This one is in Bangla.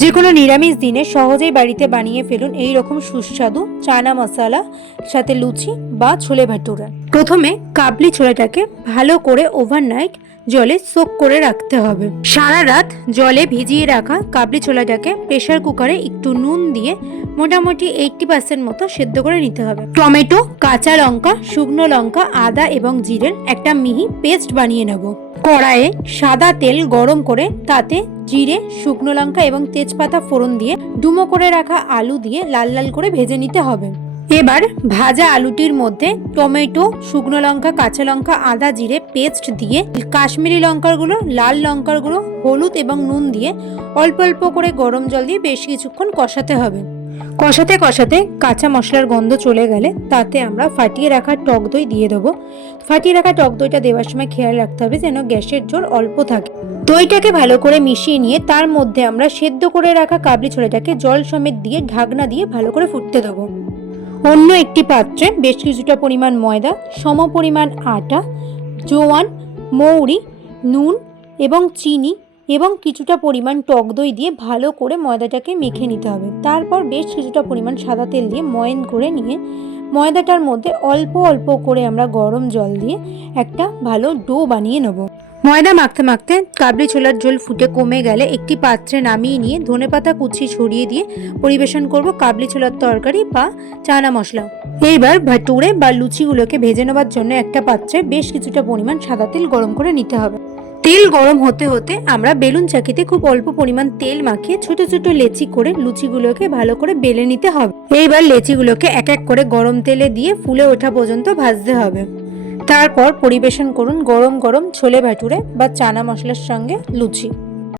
যে কোনো নিরামিষ দিনে সহজেই বাড়িতে বানিয়ে ফেলুন এই রকম সুস্বাদু চানা মশলা, সাথে লুচি বা ছোলে ভাটুরা। প্রথমে কাবলি ছোলাটাকে ভালো করে ওভারনাইট জলে সোক করে রাখতে হবে। সারা রাত জলে ভিজিয়ে রাখা কাবলি ছোলাটাকে প্রেসার কুকারে একটু নুন দিয়ে মোটামুটি এইটটি পার্সেন্ট মতো সেদ্ধ করে নিতে হবে। টমেটো, কাঁচা লঙ্কা, শুকনো লঙ্কা, আদা এবং জিরের একটা মিহি পেস্ট বানিয়ে নেব। কড়াইয়ে সাদা তেল গরম করে তাতে জিরে, শুকনো লঙ্কা এবং তেজপাতা ফোড়ন দিয়ে ডুমো করে রাখা আলু দিয়ে লাল লাল করে ভেজে নিতে হবে। এবার ভাজা আলুটির মধ্যে টমেটো, শুকনো লঙ্কা, কাঁচা লঙ্কা, আদা জিরে পেস্ট দিয়ে কাশ্মীরি লঙ্কার গুঁড়ো, লাল লঙ্কার গুঁড়ো, হলুদ এবং নুন দিয়ে অল্প অল্প করে গরম জল দিয়ে বেশ কিছুক্ষণ কষাতে হবে। কষাতে কষাতে কাঁচা মশলার গন্ধ চলে গেলে তাতে আমরা ফাটিয়ে রাখা টক দই দিয়ে দেবো। ফাটিয়ে রাখা টক দইটা দেওয়ার সময় খেয়াল রাখতে হবে যেন গ্যাসের জোর অল্প থাকে। দইটাকে ভালো করে মিশিয়ে নিয়ে তার মধ্যে আমরা সেদ্ধ করে রাখা কাবলি ছোলাটাকে জল সমেত দিয়ে ঢাকনা দিয়ে ভালো করে ফুটতে দেবো। অন্য একটি পাত্রে বেশ কিছুটা পরিমাণ ময়দা সম পরিমাণ আটা, জোয়ান, মৌরি, নুন এবং চিনি এবং কিছুটা পরিমাণ টক দই দিয়ে ভালো করে ময়দাটাকে মেখে নিতে হবে। তারপর বেশ কিছুটা পরিমাণ সাদা তেল দিয়ে ময়ন করে নিয়ে ময়দাটার মধ্যে অল্প অল্প করে আমরা গরম জল দিয়ে একটা ভালো ডো বানিয়ে নেব। ময়দা মাখতে মাখতে কাবলি ছোলার ঝোল ফুটে কমে গেলে একটি পাত্রে নামিয়ে নিয়ে ধনেপাতা কুচি ছড়িয়ে দিয়ে পরিবেশন করব কাবলি ছোলার তরকারি বা চানা মশলা। এইবার ভাটুরে বা লুচিগুলোকে ভেজে নেবার জন্য একটা পাত্রে বেশ কিছুটা পরিমাণ সাদা তেল গরম করে নিতে হবে। তেল গরম হতে হতে আমরা বেলুন চাকিতে খুব অল্প পরিমাণ তেল মাখিয়ে ছোট ছোট লেচি করে লুচিগুলোকে ভালো করে বেলে নিতে হবে। এইবার লেচিগুলোকে এক এক করে গরম তেলে দিয়ে ফুলে ওঠা পর্যন্ত ভাজতে হবে। তারপর পরিবেশন করুন গরম গরম ছোলে ভাটুরে বা চানা মশলার সঙ্গে লুচি।